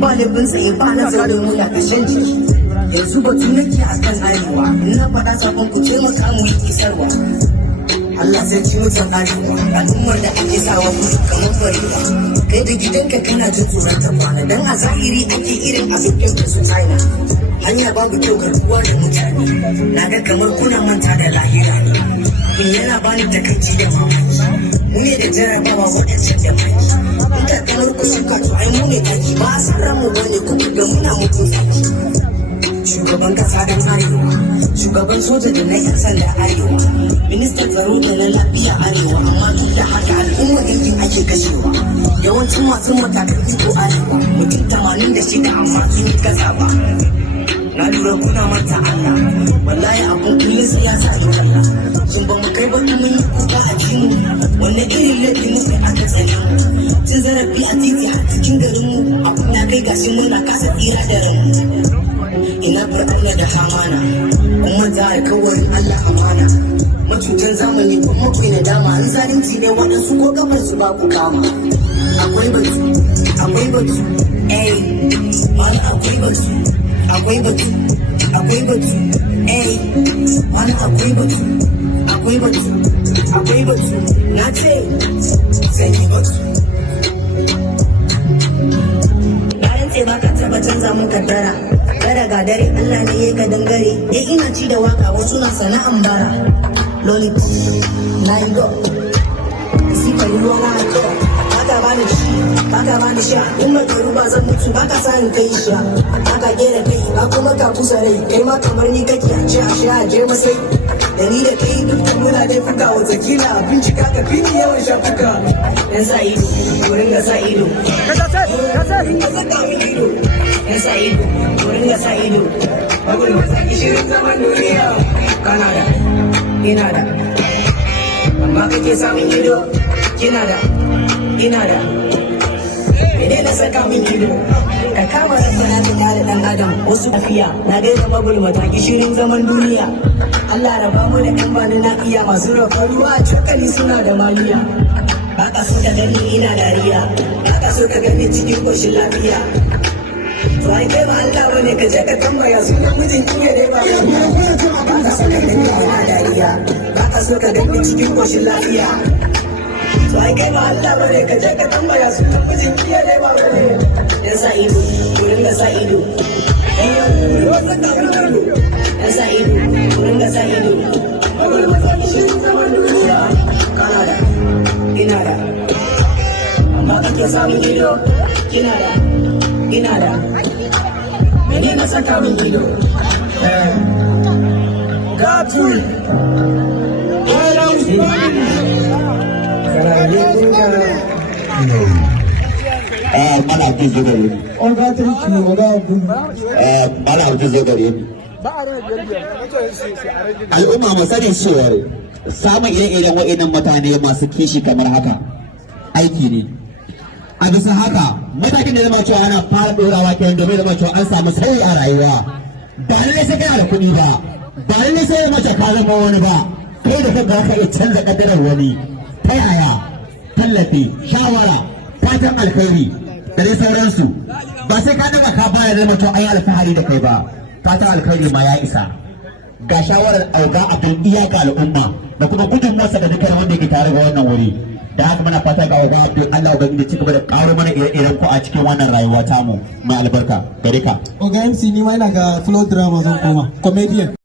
ba laifin tsaye ba na zaune muna da shan jiki. Yanzu batu nake a kan arewa, ina faɗa sabon ku taimaka mu yi isarwa. Allah sai ci mutan arewa, al'ummar da ake sawa kudu kamar barewa. Kai da gidanka kana jin tsoron ta kwana, dan a zahiri ake irin abin da su China. Hanya babu kyau garkuwa da mutane, na ga kamar kuna manta da lahira ne. In yana bani takaici da mamaki, mu ne da jarabawa waɗancan da maki. Ita kamar ku shuka to ai mu ne taki, ba a san ranmu ba ne kuka ga muna muku zaki. Shugaban kasa don arewa, shugaban soja da na 'yan sanda arewa, ministan tsaro da na lafiya arewa, amma duk da haka al'ummar yankin ake kashewa. Yawancin masu matakan iko arewa, mutum 86 amma sun yi kasa ba. Na lura kuna manta Allah, wallahi abun kullum sai ya sa in kalla. Sun ba mu kai ba mun yi kuka a jimu, wanne irin laifi muka aka tsane mu. Cin zarafi a titi har cikin garinmu, abun ya kai gashi muna kasa tsira da ranmu. Ina fir'auna da hamana, kuma za a kawarin Allah amana. Macutan zamani kuma kai na dama, an zalunci ne waɗansu ko kafar su ba ku kama. Akwai batu, wani akwai batu. Akwai batu, wani akwai batu, na ce zan yi batu. Na rantse ba ka taɓa canza mun kaddara, kada ga dare Allah ne ya ka dangare, ina ci da waka wasu na sana'an bara. Lollipop, na yi go, sifar ruwa na haƙura, baka bani ci, baka bani sha, in ba karu ba zan mutu, baka sa in kai sha. Ka gera kai ba kuma ka kusa rai, kai ma kamar ni kake a ci a sha a je masai. Da ni da kai dukkan muna dai fuka watakila a bincika ka fi ni yawan shafuka. Yan sa ido, wurin ga sa ido. Yan sa ido, wurin ga sa ido. Bagul masaki shirin zaman duniya. Kana da, ina da. Amma kake samun ido, kina da, ina da. Mene na saka min ido? Ka kama rabbana ta da dan adam wasu tafiya na gaida magulmata gishirin zaman duniya. Allah raba mu da yan bani na iya masu rafa ruwa a cokali suna da maliya. Ba ka so ka gani ina dariya, ba ka so ka gani cikin koshin lafiya. To ai kai ba Allah bane ka je ka tambaya sunan mijin kiyaye dai ba. Ba ka so ka gani ina dariya, ba ka so ka gani cikin koshin lafiya. To ai kai ba Allah bane ka je ka tambaya sunan mijin kiyaye dai ba. Yan sa ido, wurin da sa ido. Yan sa ido, wurin da sa ido. Wani mataki shirin zaman duniya. Kana da, ina da. Amma kake samun ido, kina da, ina da. Mene na saka min ido? Gatul. Mala Abdul zo gare ni. Mala Abdul zo gare ni. Al'umma mu sani cewar samun ire-iren wa'innan mutane masu kishi kamar haka aiki ne. A bisa haka matakin da zama cewa ana fara ɗorawa kenan domin zama cewa an samu sauyi a rayuwa. Ba lallai sai kana da kuɗi ba, ba lallai sai mace ka zama wani ba. Kai da kanka ka iya canza kaddarar wani. Ta yaya? Tallafi, shawara, fatan alkhairi da dai sauransu. Ba sai ka daga ka bayar da mutum ayi alfahari da kai ba. Fatan alkhairi ma ya isa. Ga shawarar auga abin iyaka al'umma da kuma gudun masa da dukkan wanda ke tare ga wannan wuri. Da haka muna fata ga auga abin Allah ubangiji ci gaba da karo mana ire-iren ku a cikin wannan rayuwa tamu mai albarka. Gare ka. Oga MC ni ma ina ga flow drama zan koma. Comedian.